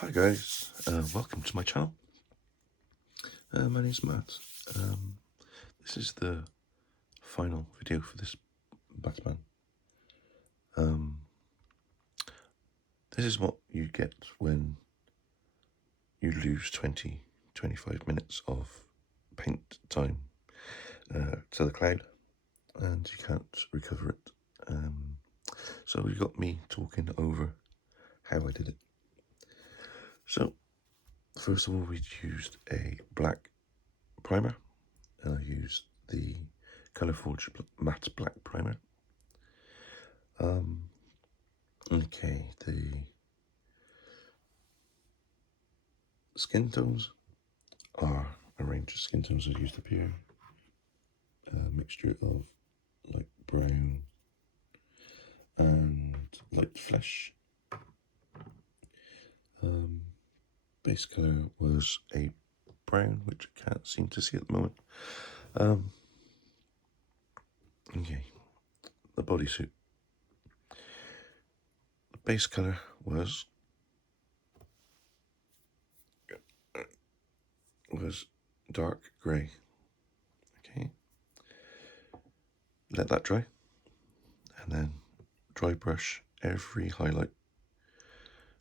Hi guys, welcome to my channel. My name's Matt. This is the final video for this Batman. This is what you get when you lose 20-25 minutes of paint time to the cloud and you can't recover it. So you got me talking over how I did it. So first of all, we used a black primer, and I used the Colourforge matte black primer. Okay, the skin tones are a range of skin tones I used up here. A mixture of light brown and light flesh. Base colour was a brown, which I can't seem to see at the moment. Okay, the bodysuit. The base colour was dark grey. Okay, let that dry, and then dry brush every highlight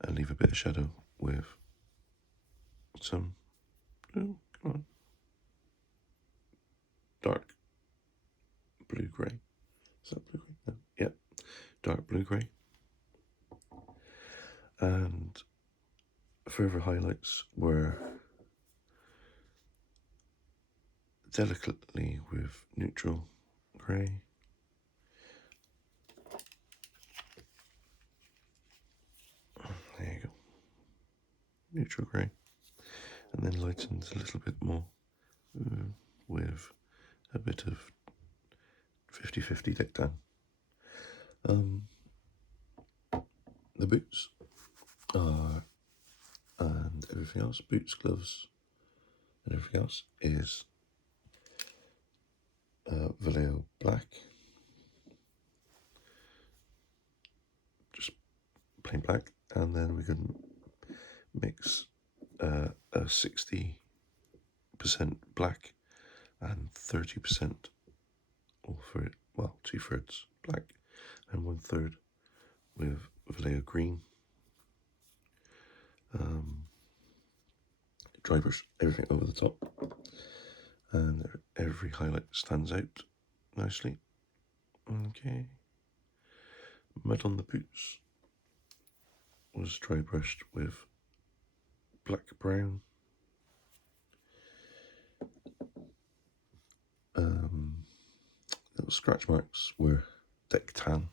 and leave a bit of shadow with some dark blue-grey. Is that blue-grey? No. Yep, dark blue-grey. And further highlights were delicately with neutral grey. There you go. Neutral grey. And then lightened a little bit more with a bit of 50-50 deck down. The boots are, and everything else, boots, gloves, and everything else is Vallejo black, just plain black, and then we can mix a 60% black and 30%, or for it, well, 2/3 black and 1/3 with Vallejo green. Dry brush everything over the top, and every highlight stands out nicely. Okay, mud on the boots was dry brushed with black brown. Little scratch marks were deck tan.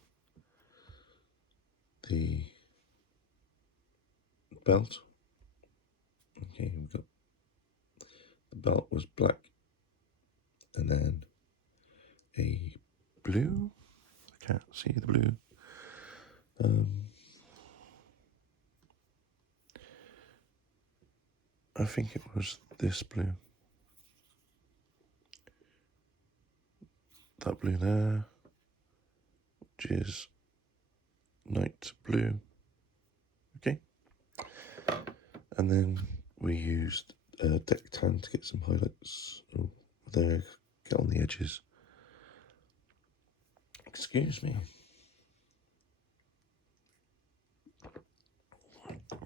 The belt, okay, we've got the belt was black, and then a blue. I can't see the blue. I think it was this blue. That blue there, which is night blue. Okay. And then we used deck tan to get some highlights there, get on the edges. Excuse me.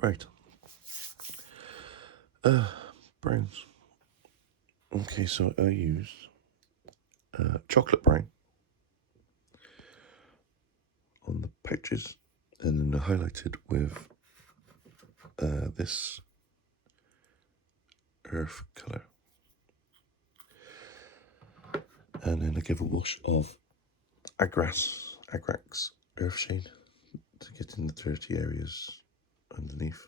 Right. Browns. Okay, so I used chocolate brown on the pouches, and then I highlighted with this earth colour, and then I give a wash of Agrax earth shade to get in the dirty areas underneath.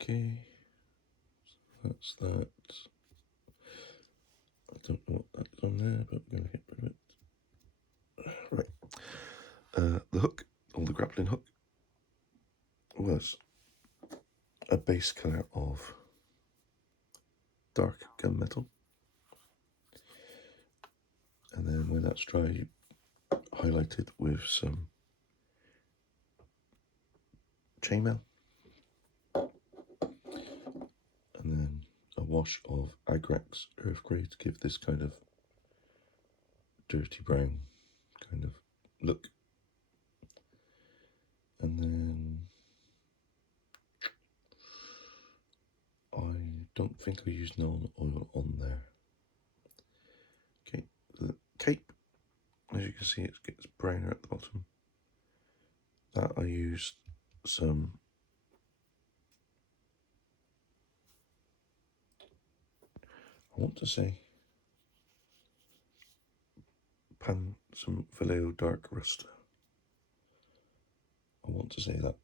Okay, so that's that. I don't know what that's on there, but we're going to get rid of it. Right. The hook, or the grappling hook, was a base colour of dark gunmetal. And then when that's dry, you highlight it with some chainmail, and then a wash of Agrax Earth Grey to give this kind of dirty brown kind of look. And then I don't think I used neon oil on there. Okay, the cape, as you can see, it gets browner at the bottom. That I used some I want to say some Vallejo Dark Rust. I want to say that,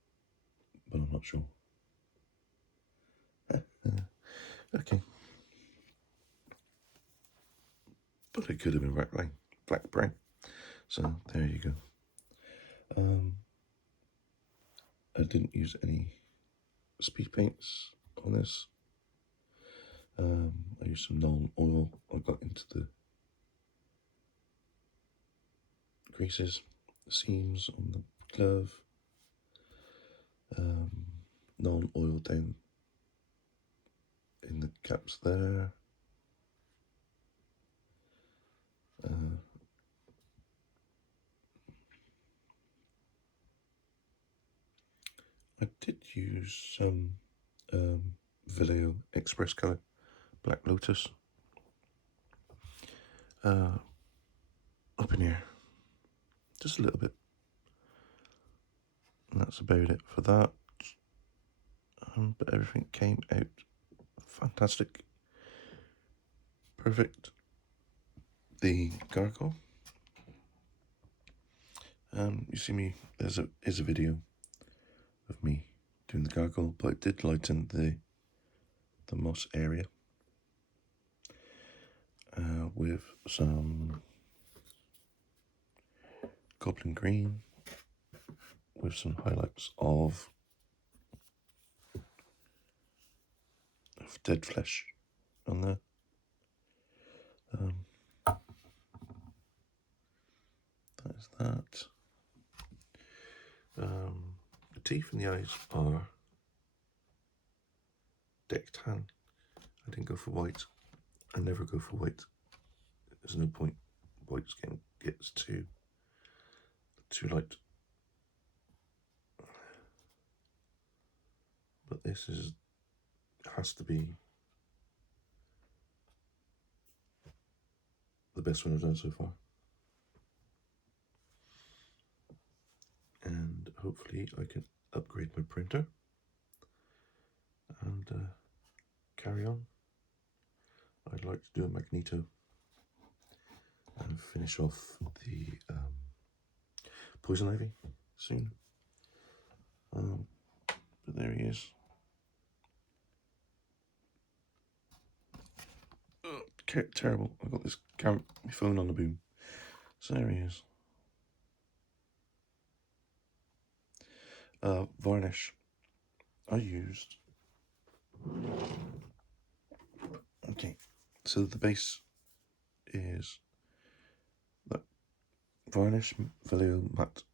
but I'm not sure. Okay. But it could have been black brown. So there you go. I didn't use any speed paints on this. I used some non-oil. I got into the creases, the seams on the glove. Non-oil down in the gaps there. I did use some Vallejo Express Colour Black Lotus up in here, just a little bit, and that's about it for that. But everything came out fantastic, perfect. The gargoyle, you see me, there's a video of me doing the gargoyle, but it did lighten the moss area with some goblin green with some highlights of dead flesh on there. That is that. The teeth and the eyes are deck tan. I didn't go for white. I never go for white. There's no point. White gets too light. But this has to be the best one I've done so far. And hopefully I can upgrade my printer and carry on. I'd like to do a magneto and finish off the poison ivy soon. But there he is. Terrible. I've got this my phone on the boom. So there he is. Varnish. I used. Okay, so the base is that varnish, Vallejo matte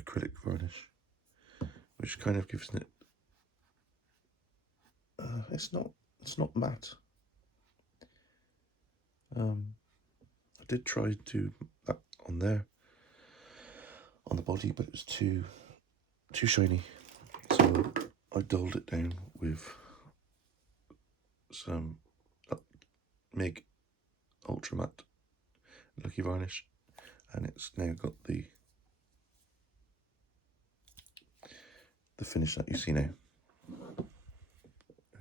acrylic varnish, which kind of gives it. It's not matte. I did try to do that on there, on the body, but it was too shiny. So I dulled it down with some MIG Ultra Matte Lucky Varnish, and it's now got the finish that you see now.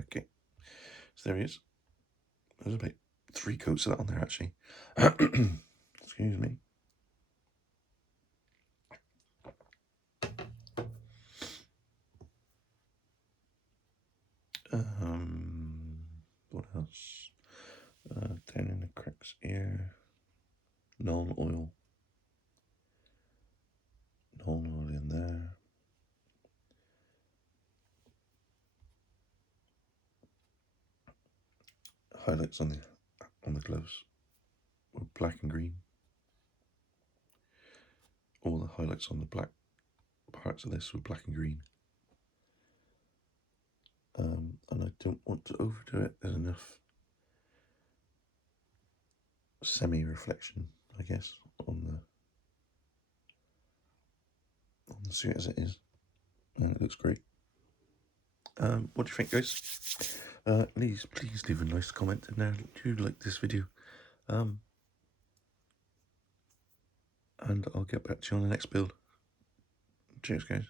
Okay, so there he is. There's about 3 coats of that on there actually. Excuse me. What else? Down in the cracks here. Non-oil in there. Highlights on the gloves were black and green. All the highlights on the black parts of this were black and green. and I don't want to overdo it. There's enough semi-reflection, I guess, on the suit as it is, and it looks great. What do you think, guys? Please leave a nice comment in there. Do you like this video? And I'll get back to you on the next build. Cheers, guys.